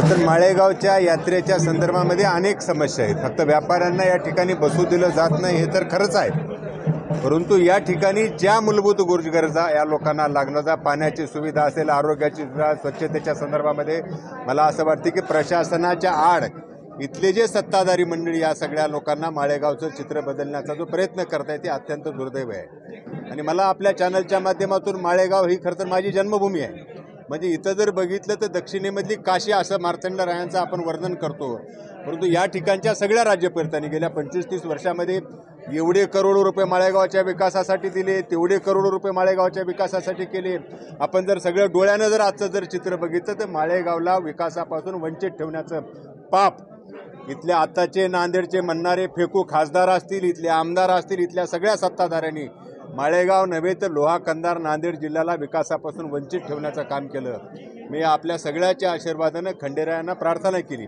तर माळेगावच्या यात्रेच्या संदर्भामध्ये अनेक समस्या आहेत. फक्त व्यापाऱ्यांना या ठिकाणी बसू दिलं जात नाही हे तर खरंच आहे, परंतु या ठिकाणी ज्या मूलभूत गरजा या लोकांना लागणाऱ्या पाण्याची सुविधा असेल, आरोग्याची सुविधा, स्वच्छतेच्या संदर्भामध्ये मला असं वाटतं की प्रशासनाच्या आड इथले जे सत्ताधारी मंडळी या सगळ्या लोकांना माळेगावचं चित्र बदलण्याचा जो प्रयत्न करताय ते अत्यंत दुर्दैव आहे. आणि मला आपल्या चॅनलच्या माध्यमातून माळेगाव ही खरं तर माझी जन्मभूमी आहे. म्हणजे इथं जर बघितलं तर दक्षिणेमधली काशी असं मार्तंडरायांचं आपण वर्णन करतो, परंतु या ठिकाणच्या सगळ्या राज्यकर्त्यांनी गेल्या 25-30 वर्षामध्ये एवढे करोडो रुपये माळेगावच्या विकासासाठी दिले, तेवढे करोडो रुपये माळेगावच्या विकासासाठी केले. आपण जर सगळं डोळ्यानं जर आजचं जर चित्र बघितलं तर माळेगावला विकासापासून वंचित ठेवण्याचं पाप इथल्या आताचे नांदेडचे म्हणणारे फेकू खासदार असतील, इथले आमदार असतील, इथल्या सगळ्या सत्ताधाऱ्यांनी माळेगाव नव्हे तर लोहा कंधार नांदेड जिल्ह्याला विकासापासून वंचित ठेवण्याचं काम केलं. मी आपल्या सगळ्याच्या आशीर्वादानं खंडेरायांना प्रार्थना केली,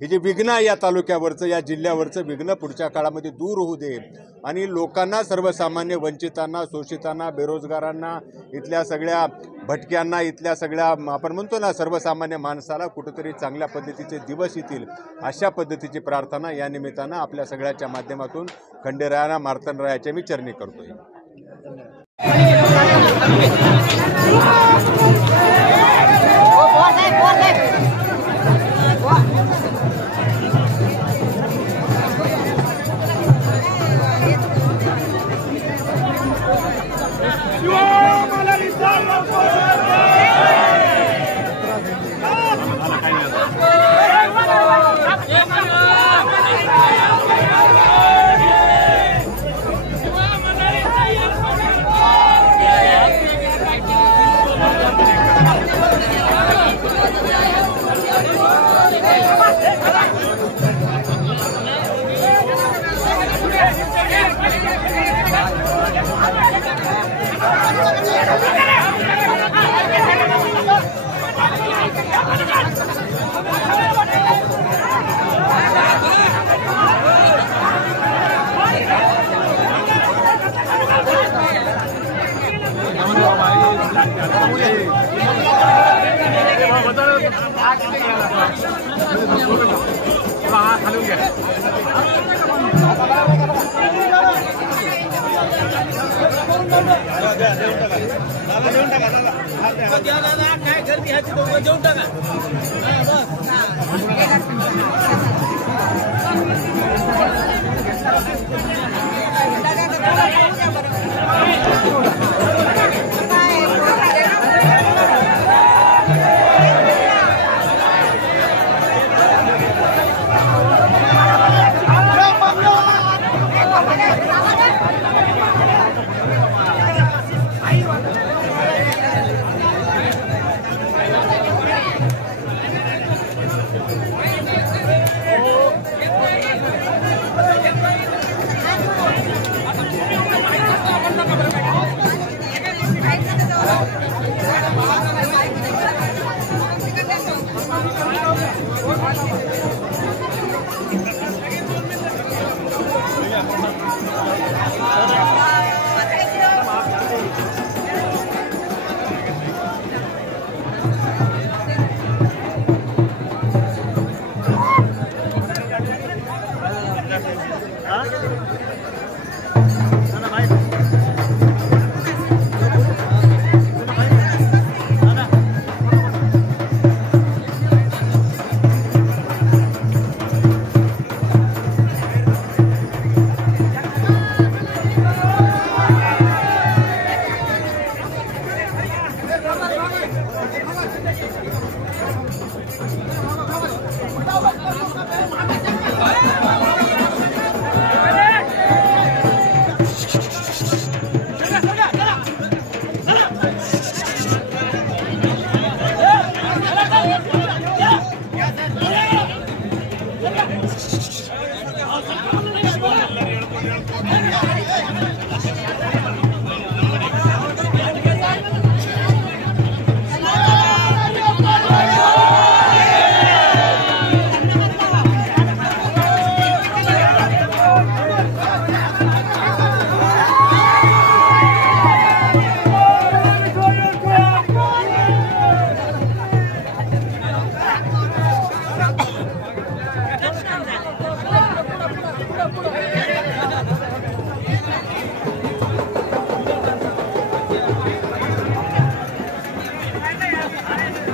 हे जे विघ्न आहे या तालुक्यावरचं, या जिल्ह्यावरचं विघ्न पुढच्या काळामध्ये दूर होऊ दे आणि लोकांना, सर्वसामान्य वंचितांना, शोषितांना, बेरोजगारांना, इथल्या सगळ्या भटक्यांना, इथल्या सगळ्या आपण म्हणतो ना सर्वसामान्य माणसाला कुठेतरी चांगल्या पद्धतीचे दिवस येतील अशा पद्धतीची प्रार्थना या निमित्तानं आपल्या सगळ्याच्या माध्यमातून खंडेरायांना, मार्तंडरायाच्या मी चरणी करतोय. काय गर्दी ह्याची दोघं जेवून टाका. आहे